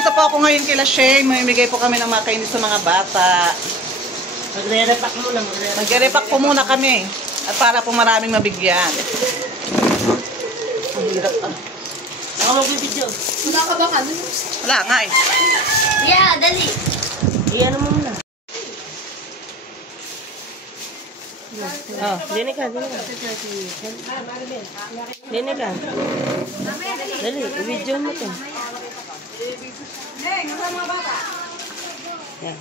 nandito po ako ngayon kila Shane. Mamimigay po kami ng mga kainis sa mga bata. Magre-repack muna. Magre-repack po muna kami. At para po maraming mabigyan. Ang hirap ah. Ako mag-video. Wala ka ba ka? Wala nga eh. Yeah, dali. Iyan mo muna. Oh, dinig ka. Dinig ka. Dali, video mo to. Hey, nasa mga bata? Yan.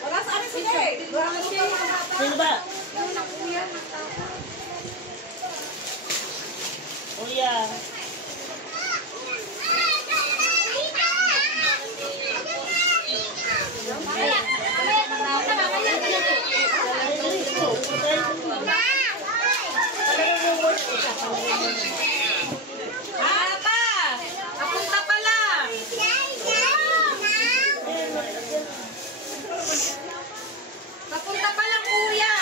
Wala sa amin sila eh. Sino ba? Kuya. Apunta pa lang. Papunta pa lang, kuya.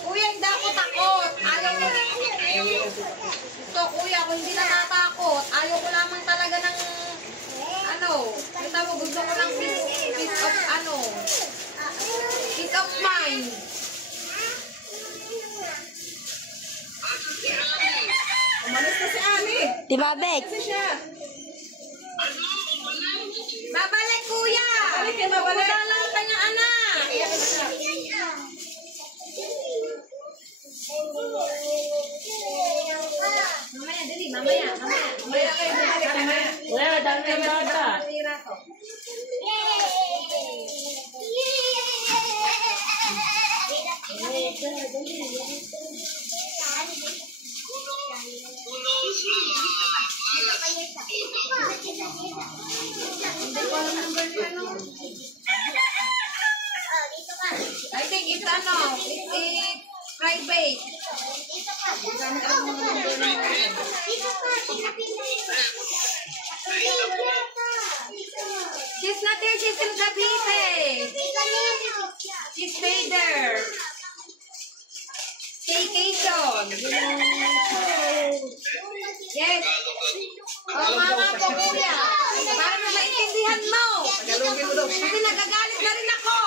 Kuya, hindi ako takot. Ayaw ko. So, kuya, kung hindi na natakot, ayaw ko lamang talaga ng, kita mo, gusto ko ng peace of mind. Umalis na si Ami. Tibabek. Kasi siya. Babalik, kuya. Babalik kayo, babalik. Wala lang ang kanyang anak. Mamaya, dali. Mamaya Kayo bumalik, mamaya. Kuya, dami ng bata. I think it's it's private. She's not here, she's in Cavite. She's Vader. Staycation. Yes. Oh, mama po, kuya. Para na maintindihan mo. Kasi nagagalit na rin ako.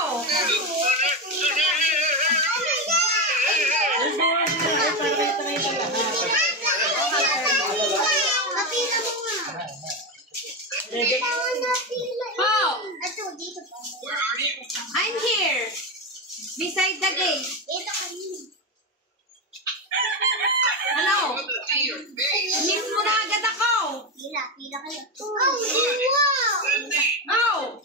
Oh, I'm here. Beside the gate. Ano? Miss mo na agad ako. Pila kayo. Oh.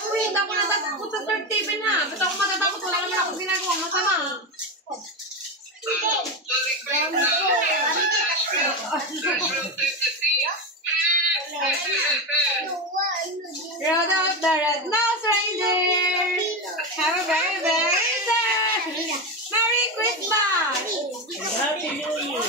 Kuya, hindi ako natatakot sa third TV na. Ba't ako matatakot? Wala naman ako ginagawa masama. Road of the red-nosed reindeer. Have a very, very Merry Christmas! Happy New Year.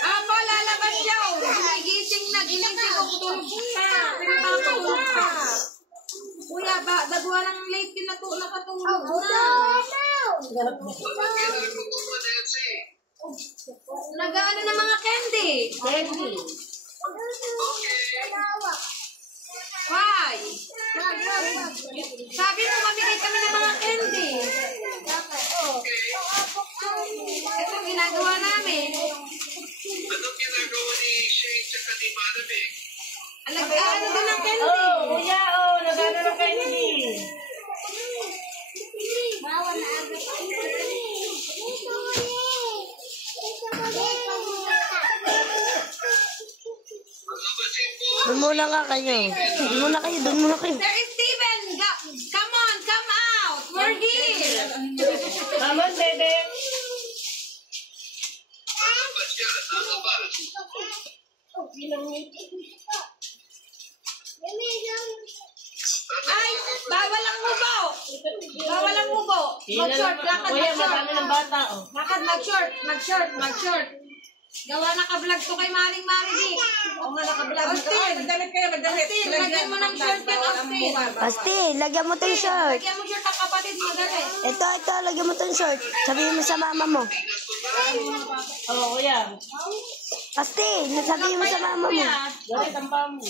Apo, lalabas yun. Gigising na, ginising ko, tulog na. Pinatulog pa. Kuya, baguhan ng late din nakatulog na. Nag-ano ng mga candy? Candy. Why? Sabi mo, mamigay kami ng mga candy. Ito ang ginagawa namin. Anong ginagawa ni Shane sa Kalimanamig? Nag-ano din ng candy. Oh, kuya, oh, nagano ng candy. Bawal na agad. Doon muna ka kayo. Doon muna kayo. Sir Steven, come on, come out. We're here. Come on, bebe. Labas yan, labas. Ay, bawal ang mubo. Bawal ang mubo. Mag-short, lakad, Kuya, mag-short. madami ng bata, oh. Lakad, mag-short. Gawa naka-vlog to kay Maring Maribi. Oo nga, nakablog. Austin! Magdamit kayo, magdamit. Austin, lagyan mo ng shirt yan, Austin. Asti, lagyan mo tong short. Lagyan mo shirt ang kapatid mo, dali. Ito, lagyan mo tong short. Sabihin mo sa mama mo. Oo, kuya. Asti, sabihin mo sa mama mo. Galit ang paa mo.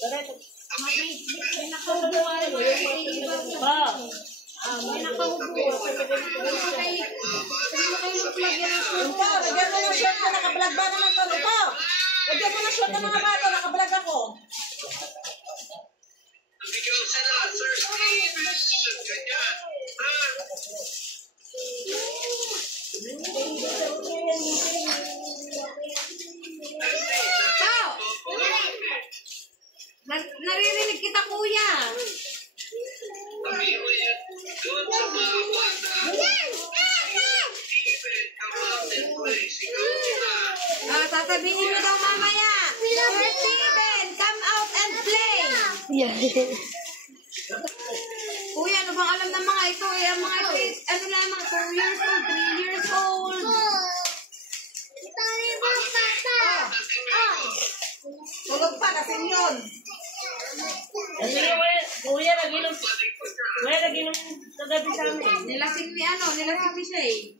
Galit. May nakahubo nga rin. Pa. May nakahubo. Ito, lagyan mo ng short na nakablog ba naman to? Ito, lagyan mo ng short na mga bato, nakablog ako. Ikaw sila, Sir Steve. Ganyan. Ha? Ciao! Naririnig kita, kuya. Sabihin mo yan doon sa mga bata. Steven, come out and play. Sigaw na. Sasabihin mo daw mamaya. Sir Steven, come out and play. Yeah. Kuya, ano bang alam ng mga ito? Ang mga ito, ano lamang, 2 years old, 3 years old. Tulog pa, kasing yun. Sige, kuya, naginom. Kuya, naginom kagabi sa amin. Nilasing ni siya eh.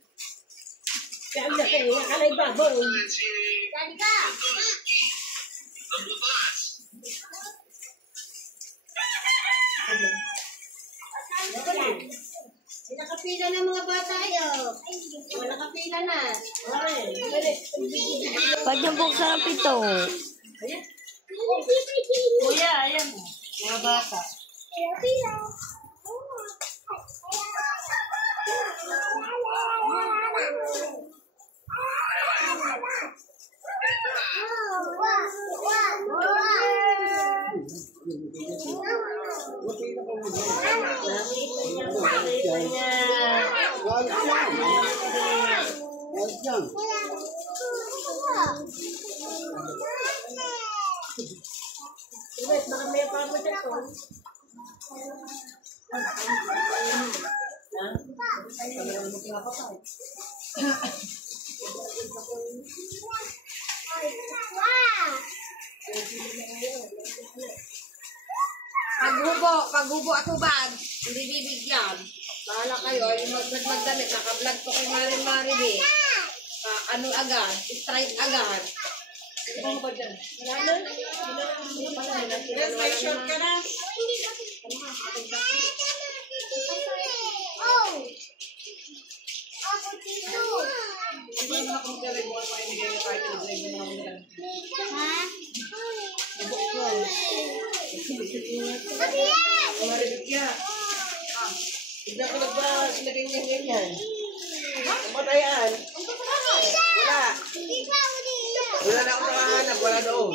Kaya ang laki, nakalay baboy. Si Tuski. Ang labas. Nakapila na mga bata yun. Nakapila na. Pag yung buksan ng pito. Kuya, ayan mo. Mga bata. Paghubo at hubad, hindi bibigyan. Bahala kayo, yung magdamit, naka-vlog to kay Maring Maribi. Ano agad, strike agad. Ano ba dyan? Yes, may short ka na. Bigla ko nagbahas, ilagay niya ganyan. Patayan. Wala. Wala na akong nakahanap, wala doon.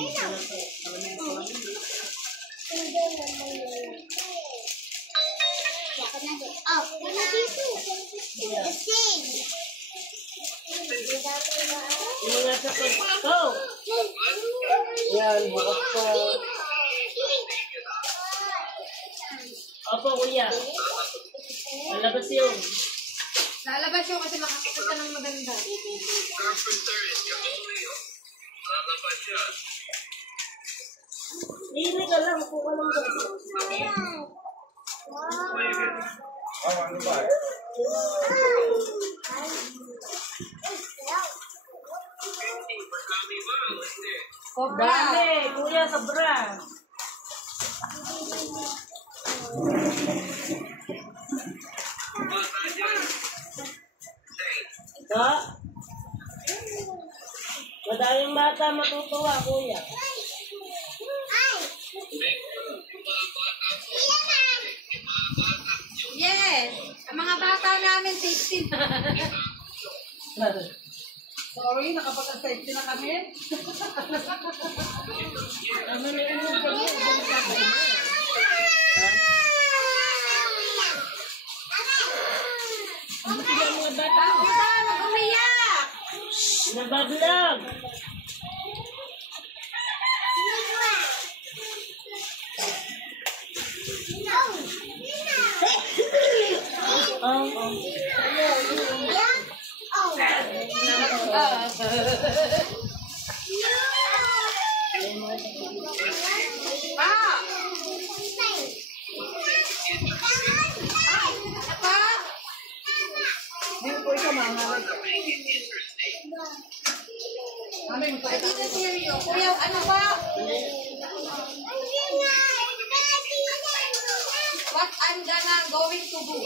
Yung mga sapag. Go! Yan, bukas pa. Opo, kuya. Malabas yun. Lalabas yun kasi makakita ng maganda. Carpenter is Camilio. Lalabas siya. Hindi ka lang, kuha lang doon. Kami ba? Hindi. Dami, kuya, sobra. Bata dyan. Ha? Madaming bata matutuwa, kuya. Yes! Ang mga bata namin, 16. Sorry, nakapag-safety na kami. Ano na yun yung pag-ibig? Ang bigyan mga bata. Kita, mag-umiyak! Nabaglag. Kuya, ano ba? What I'm going to do.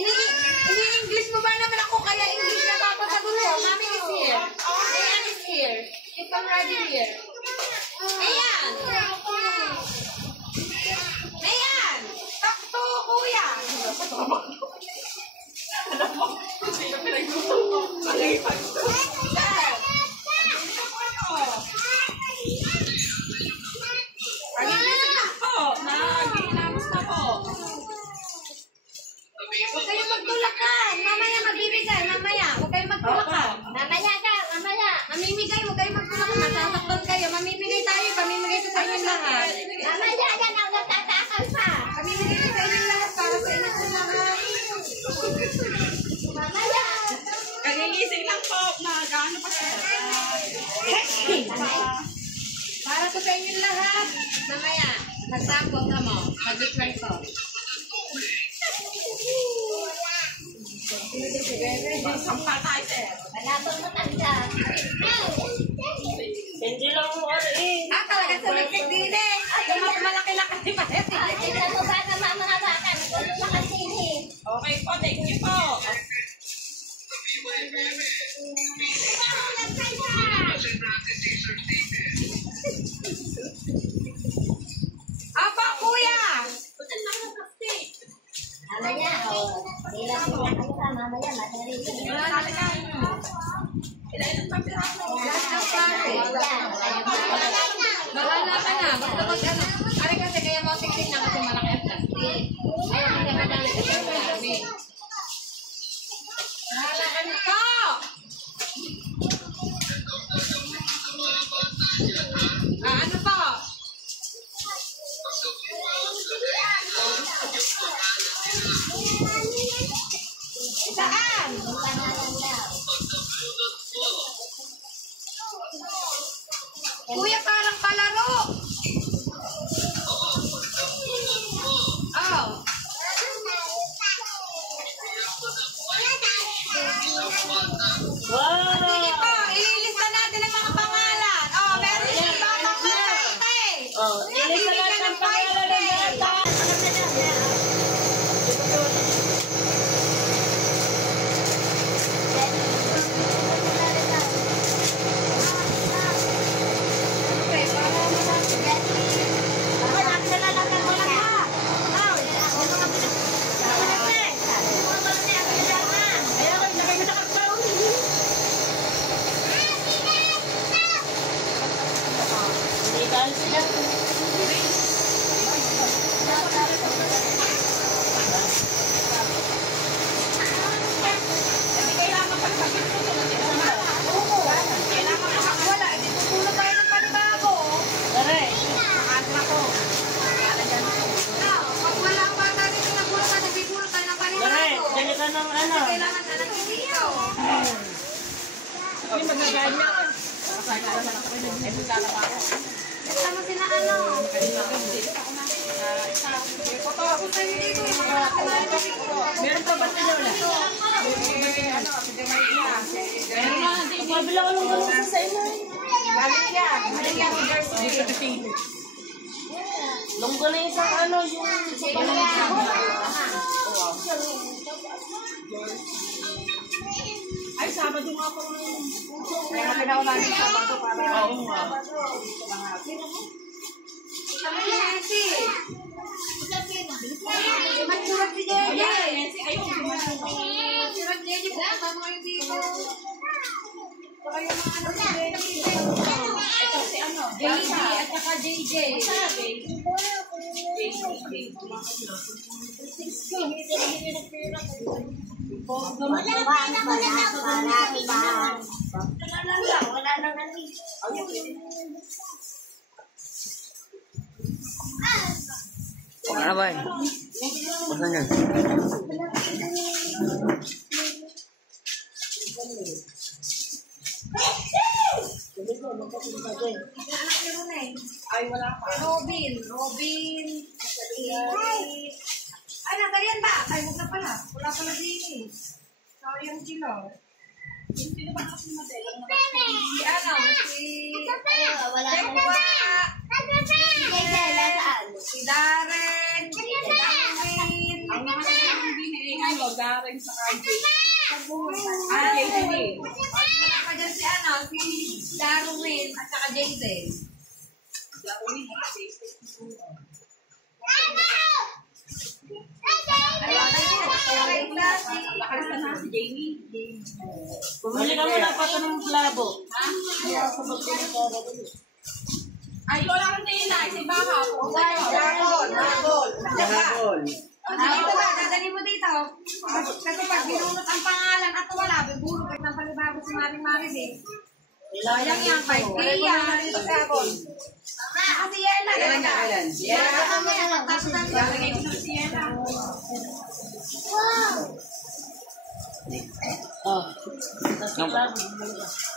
Ini-English mo ba naman ako? Kaya English na papasagot ko. Mami is here. Ayan is here. You come right in here. Ayan. Ayan. Talk to kuya. Huwag kayong magtulakan. Mamaya magbibigay. Mamaya. Huwag kayong magtulakan. Mamaya ka, mamaya. Mamimigay. Huwag kayong magtulakan. Masasaktan kayo. Mamimigay tayo. Pamimigay sa inyong lahat. Mamaya yan ang natatakal pa. Pamimigay ko sa inyong lahat para sa inyong lahat. Mamaya. Kagigising lang po. Nag-ano pa siya. Para ko sa inyong lahat. Mamaya. Magsapot na mo. Mag-return ko. Sampal tayo, sir. Malapang matanda. Hindi lang mo ano eh. Talaga sa bigtig din eh. Mas malaki-laki pa. Ito mo ba na mamahalakan? Kung makasini. Okay po, thank you po. Apa, kuya? Mamaya, ilang mo na kayo ka, mamaya, matarito. Lahat ng klase. Bahala ka na. Basta pag ano. Ari kasi kaya mo tingin na kasi malaki ang plastic. Ayaw mo na madali kasi ang dami. Bahala ka na po! Ano po? Saan? Kuya, parang palaro. Oh. Wow! Sige po, ililista natin ang mga pangalan. Oh, meron siyang batang masarte. Oh, ililista natin ang pangalan ng bata. Okay, para Hindi dahil sila. wala, hindi tutulog tayo ng panibago. Tara. Pag wala ang bata dito na bulok ka, nagbibulok tayo ng Tara. panibago. Dali ka ng ano. Kailangan na lang dito. Hindi magagaling na. Para sa naman ako. Ay, bigala pa ako. Kasama sila ano. Tapos tayo dito, yung mga nakalain na dito. Meron pa ba si Lola? Meron na. Mabila ko lang ganun sa inyo. Galing yan. Galing yan. Jersey. Lunggo na isang ano, yung sa pamilya. Ay, Sabado nga po. Kaya pinaulan yung Sabado para. Oo nga. Kami ni Nancy. Magsurot si Jeje. Magsurot Jeje, kasama kayo dito. Saka yung mga anak si Jeje. Ito si ano? JJ at saka JJ. Ano ba? Basta yan. Anak niya rin eh. Ay, wala pa. Robin. Ay, nagariyan ba? Ay, huwag na pala. Wala pala din eh. Sayang sila. Sino ba kasi model? Si ano? Wala Si si Darren. Si Darwin. Ang mga hindi na Darren sa kanji. Ah, JD. Wala pa dyan si ano? Si Darwin at saka Jaden. Bumili ka muna pa ng klabo. Ay, wala kang nila. Si Baka. Hapon. Dito ba? Dadali mo dito. Kasi pag binunot ang pangalan at wala, bibunot ng palibago si Maring Maris. Sayang yan, 5K yan. Kasi Yela. Kailan? Oh.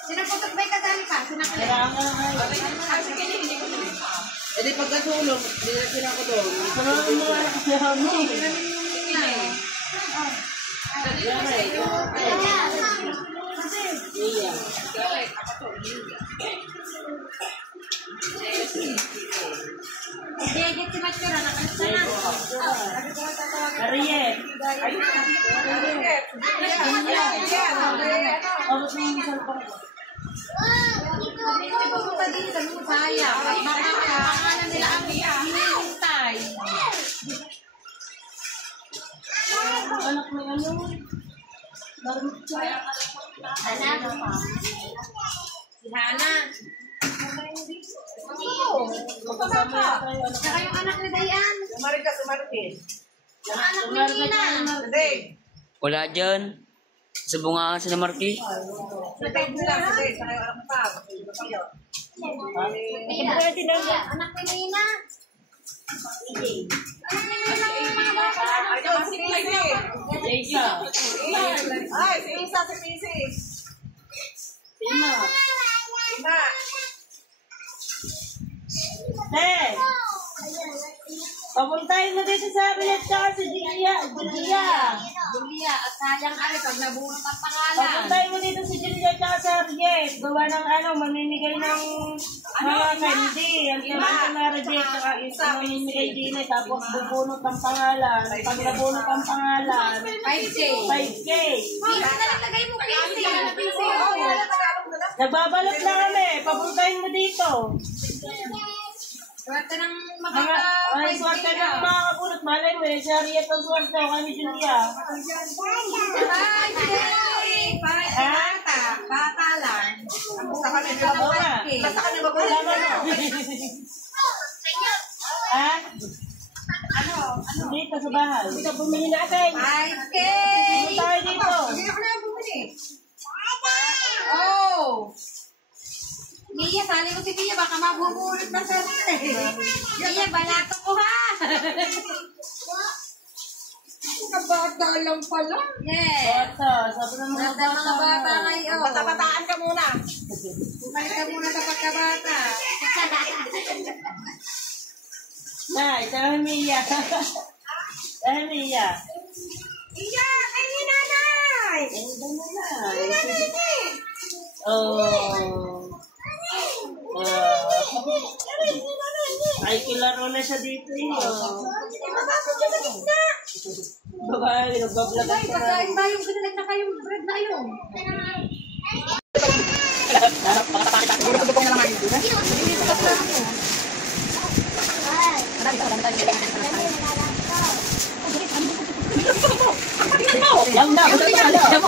Sinaputok ba yung kasali ka? Sinakali. Eh di pagkatulog, dinagin ako doon. Degit si Matsura, nakalista na. Ariel. Sabi ko, ipupunta dito, sayang. Baka pangalan nila ang hinihintay. Anak mo ano? Si Hana. Saka yung anak ni Dayan. Sumaripin. Yung anak ni Nina. Hindi. Wala dyan. Sa bungaan sa Marky. Hindi sila. Hindi. Saka yung anak pa. Anak ni Nina. Ayun, si Lady. Leja. Ay, si Isa, si Pisi. Ina. Ina. Te. Papuntahin mo dito sa amin at saka si Julia. Julia, at sayang ari pag nabunot ang pangalan. Papuntahin mo dito si Julia at saka si Arjet. Gawa ng mamimigay ng mga candy. Ang sabi na Arjet at mamimigay din eh. Tapos bubunot ang pangalan. Pag nabunot ang pangalan, 5K. 5K. Pisi na lang lagay mo, Pisi. Nagbabalot na kami. Papuntahin mo dito. Swerte ng Mga, ay, swerte ng mga kabunot. Malay mo eh. Si Arjet ang swerte o kami Julia. Ay, Jerry! Para sa bata. Bata lang. Basta kami Oo nga. Basta kami Wala magulang. ba no? Ha? Ano? Dito sa bahay. Dito bumili natin. 5K! Dito tayo dito. Hindi ako na bumili. Oh! Mia, sali mo si Mia, baka mabubulot na sa Mia, balato ko ha! Kabata lang pala. Yes. Bata. Sabi ng mga Nasa mga bata ngayon. Bata-bataan ka muna. Bumalik ka muna sa pagkabata. Nay, sabi Mia. Sabi Mia. Mia, ay ni nanay! Oh. Ay, kilaro na siya dito eh. Babae, nagbablog Ay, pagkain tayo, ginalag na kayong bread na yun.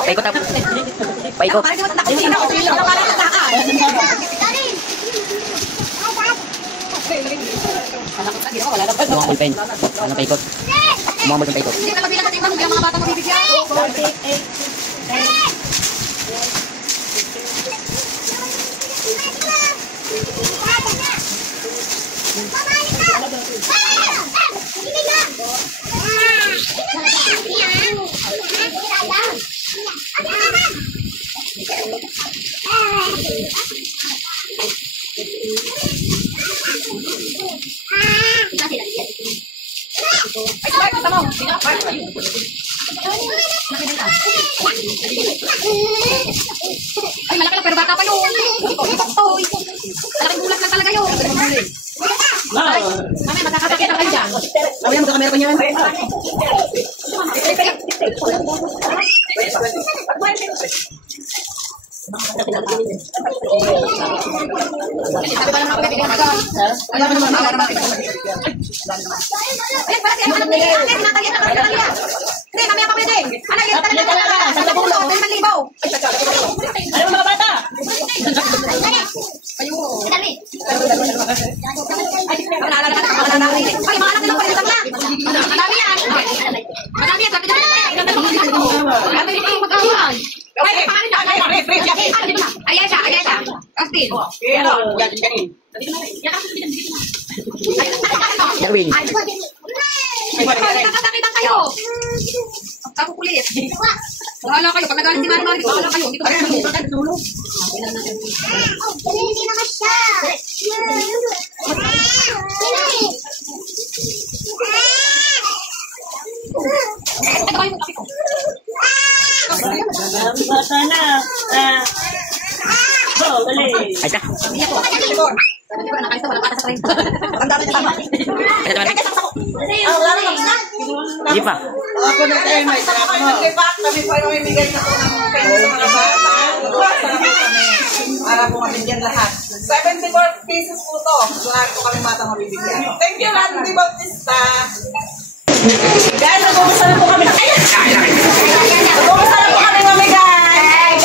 Paikot ako. Paikot. Mga bulpen. Ano paikot? Mga bulpen paikot. Hindi ka kabilang at ibang mga bata mabibigyan. 48. Ay, malaki lang, pero bata pa yun. Malaking bulat lang talaga yun. Mamaya, magkakasakit ang kayo dyan. Mamaya, magkakamera pa niyan. Sabi ko lang ako, bibigyan ka. Wala ko naman, wala naman. Ayan, parang kaya naman ang akin, nakalian. Hindi, mamaya pa pwede. Ano yun, talaga. Sa pulo, 10,000. Ano mga bata? Ayun. Dali. Ay, naalala ka na, mga lalaki. Ay, mga anak nilang palitan na. Madami yan. Madami yan, sabi niya. Madami dito yung mag-awan. Ay, pangalan siya. Ayan siya. Austin. Darwin. Nagkakasakitan kayo. Kakukulit. Bahala kayo. Pag nagalit si Mari, bahala kayo. Dito kayo. Hindi naman siya. Bata na. Dali. Ay, sa. Hindi pa. Ako na tayo, may sarap mo. Kami pa yung ibigay na po ng pera sa mga bata. Para po mabigyan lahat. 74 pieces po to. Lahat po kami bata mabibigyan. Thank you, Randy Bautista. Guys, nag-umpisa na po kami. Nag-umpisa na po kami, mami, guys.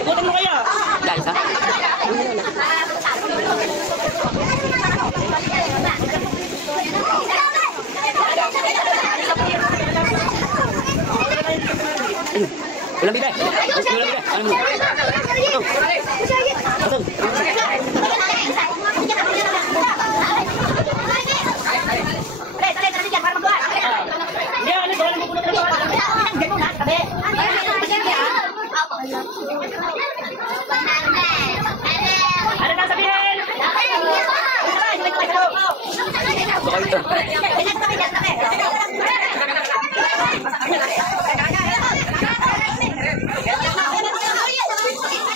Bukan mo kayo. Dahil sa. Ulang bida. Ano mo? Betul. Ano na sabihin?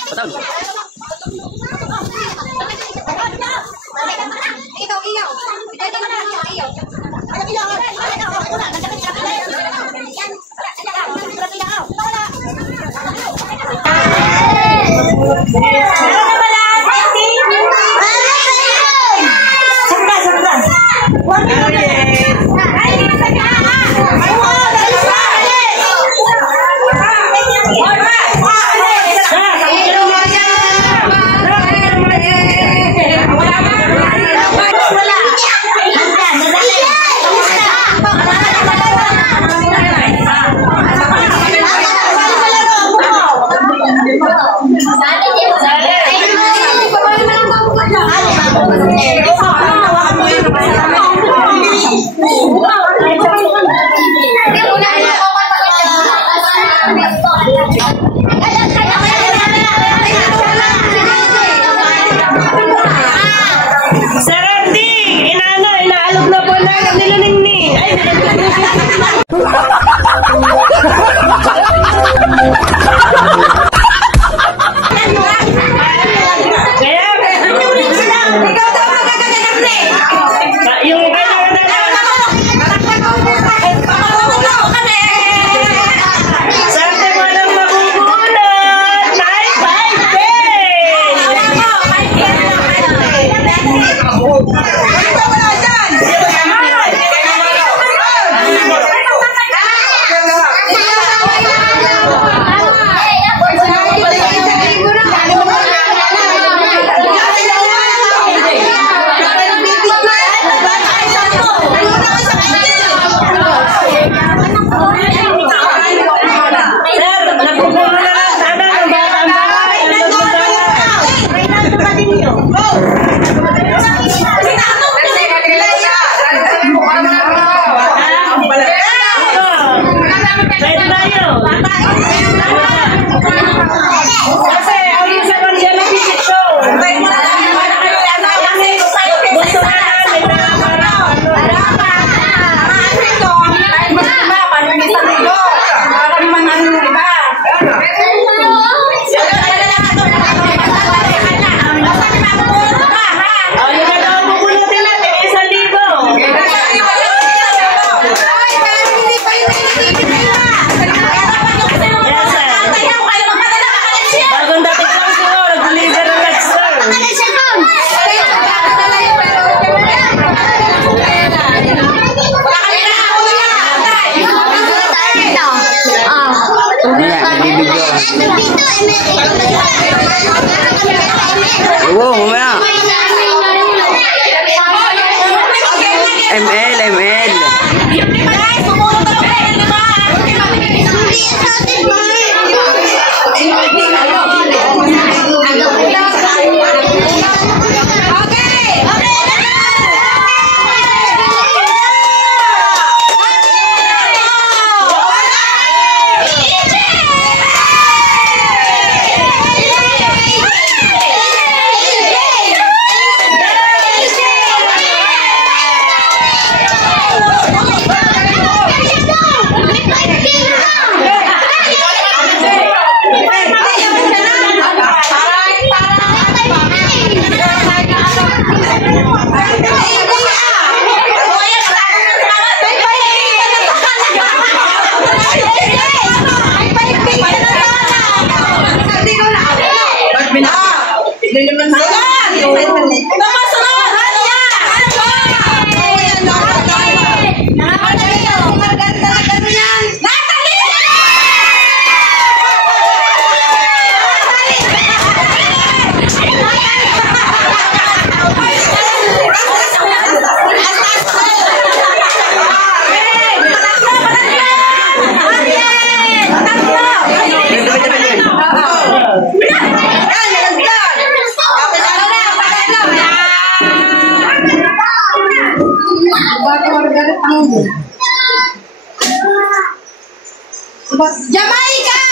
Betul. Ito, iyaw. Ito na lang, iyaw. Sino naman sa Naman, sunod! Hanya! Jamaica!